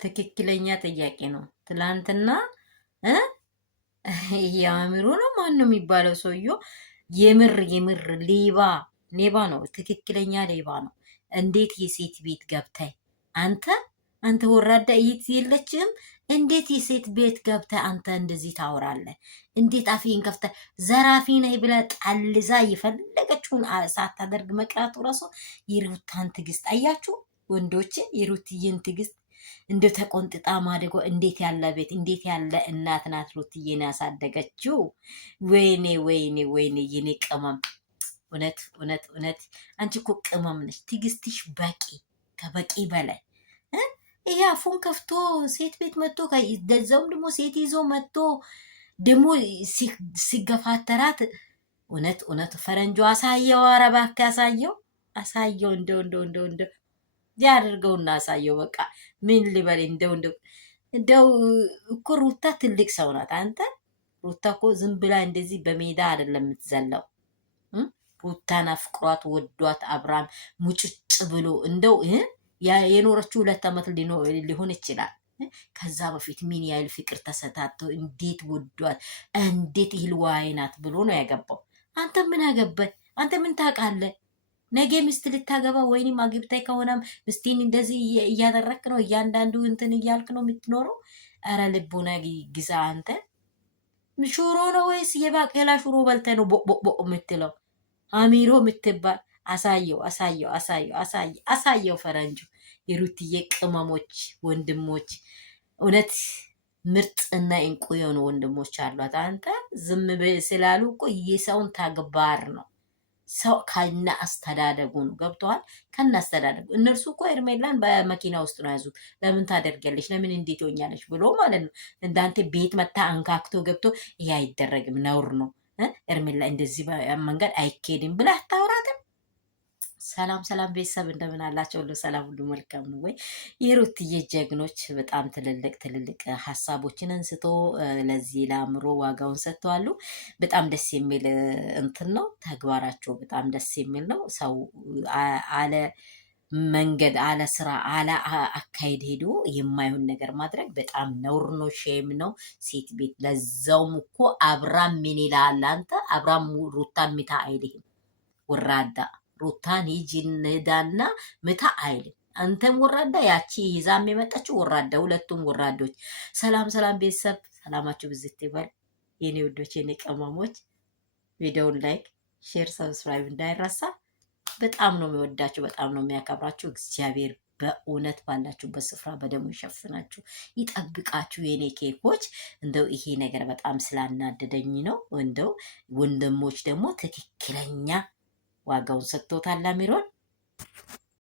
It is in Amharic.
ትክክለኛ ጥያቄ ነው። ትላንትና ያሚሩ ነው ማን ነው የሚባለው ሰውዬው የምር ሌባ ነው። ትክክለኛ ሌባ ነው። እንዴት የሴት ቤት ገብተህ አንተ ወራዳ እይት የለችም። እንዴት የሴት ቤት ገብተህ አንተ እንደዚህ ታወራለህ? እንዴት አፍህን ከፍተህ ዘራፊ ነህ ብለህ ጣልዛ የፈለገችውን ሳታደርግ መቅራቱ ራሱ የሩታን ትዕግስት አያችሁ ወንዶች፣ የሩትዬን ትዕግስት እንደ ተቆንጥጣ ማደጎ እንዴት ያለ ቤት እንዴት ያለ እናት ናት ሩትዬን ያሳደገችው። ወይኔ የኔ ቅመም፣ እውነት አንቺ እኮ ቅመም ነሽ። ትዕግስትሽ ከበቂ በላይ ይሄ አፉን ከፍቶ ሴት ቤት መጥቶ ከዛውም ደግሞ ሴት ይዞ መጥቶ ደግሞ ሲገፋተራት እውነት ፈረንጆ አሳየው። ኧረ እባክህ አሳየው እንደው ያድርገውና አሳየው። በቃ ምን ልበል እንደው እኮ ሩታ ትልቅ ሰው ናት። አንተ ሩታ እኮ ዝም ብላ እንደዚህ በሜዳ አይደለም የምትዘለው። ሩታን አፍቅሯት ወዷት አብራም ሙጭጭ ብሎ እንደው የኖረችው 2 ዓመት ሊሆን ይችላል። ከዛ በፊት ምን ያህል ፍቅር ተሰታተው እንዴት ወዷት እንዴት ይልዋይ ናት ብሎ ነው ያገባው። አንተ ምን አገባህ? አንተ ምን ታውቃለህ? ነገ ሚስት ልታገባ ወይንም አግብታይ ከሆነም ምስቲን እንደዚህ እያደረክ ነው እያንዳንዱ እንትን እያልክ ነው የምትኖረው። አረ ልቦና ግዛ። አንተ ሽሮ ነው ወይስ የባቄላ ሽሮ በልተ ነው ቦቦ የምትለው? አሚሮ የምትባል አሳየው ፈረንጁ። የሩትዬ ቅመሞች ወንድሞች እውነት ምርጥ እና እንቁ የሆኑ ወንድሞች አሏት። አንተ ዝም ስላሉ እኮ የሰውን ተግባር ነው። ሰው ከነ አስተዳደጉ ነው። ገብተዋል። ከነ አስተዳደጉ እነርሱ እኮ ሄርሜላን በመኪና ውስጥ ነው ያዙት። ለምን ታደርጊያለሽ? ለምን እንዴት ሆኛለሽ ብሎ ማለት ነው። እንዳንተ ቤት መታ አንካክቶ ገብቶ ይሄ አይደረግም፣ ነውር ነው። ሄርሜላ እንደዚህ መንገድ አይኬድም ብላ አታወራትም። ሰላም ቤተሰብ እንደምን አላቸው? ሁሉ ሰላም፣ ሁሉ መልካም ነው ወይ? የሩትዬ ጀግኖች በጣም ትልልቅ ሀሳቦችን አንስቶ ለዚህ ለአእምሮ ዋጋውን ሰጥተዋሉ። በጣም ደስ የሚል እንትን ነው ተግባራቸው፣ በጣም ደስ የሚል ነው። ሰው አለ መንገድ አለ ስራ አለ አካሄድ ሄዶ የማይሆን ነገር ማድረግ በጣም ነውር ነው፣ ሼም ነው። ሴት ቤት ለዛውም እኮ አብራም ምን ይላል አንተ? አብራም ሩታን ምታ አይልህም ወራዳ። ሩታን ሂጂና ምታ አይልም። አንተም ወራዳ፣ ያቺ ይዛም የመጣችው ወራዳ፣ ሁለቱም ወራዶች። ሰላም ቤተሰብ፣ ሰላማችሁ ብዝት ይበል የኔ ውዶች፣ የኔ ቅመሞች። ቪዲዮውን ላይክ፣ ሼር፣ ሰብስክራይብ እንዳይረሳ። በጣም ነው የሚወዳችሁ፣ በጣም ነው የሚያከብራችሁ። እግዚአብሔር በእውነት ባላችሁበት ስፍራ በደሙ ይሸፍናችሁ ይጠብቃችሁ የኔ ኬኮች። እንደው ይሄ ነገር በጣም ስላናደደኝ ነው። እንደው ወንድሞች ደግሞ ትክክለኛ ዋጋውን ሰጥቶታል አሚሮን።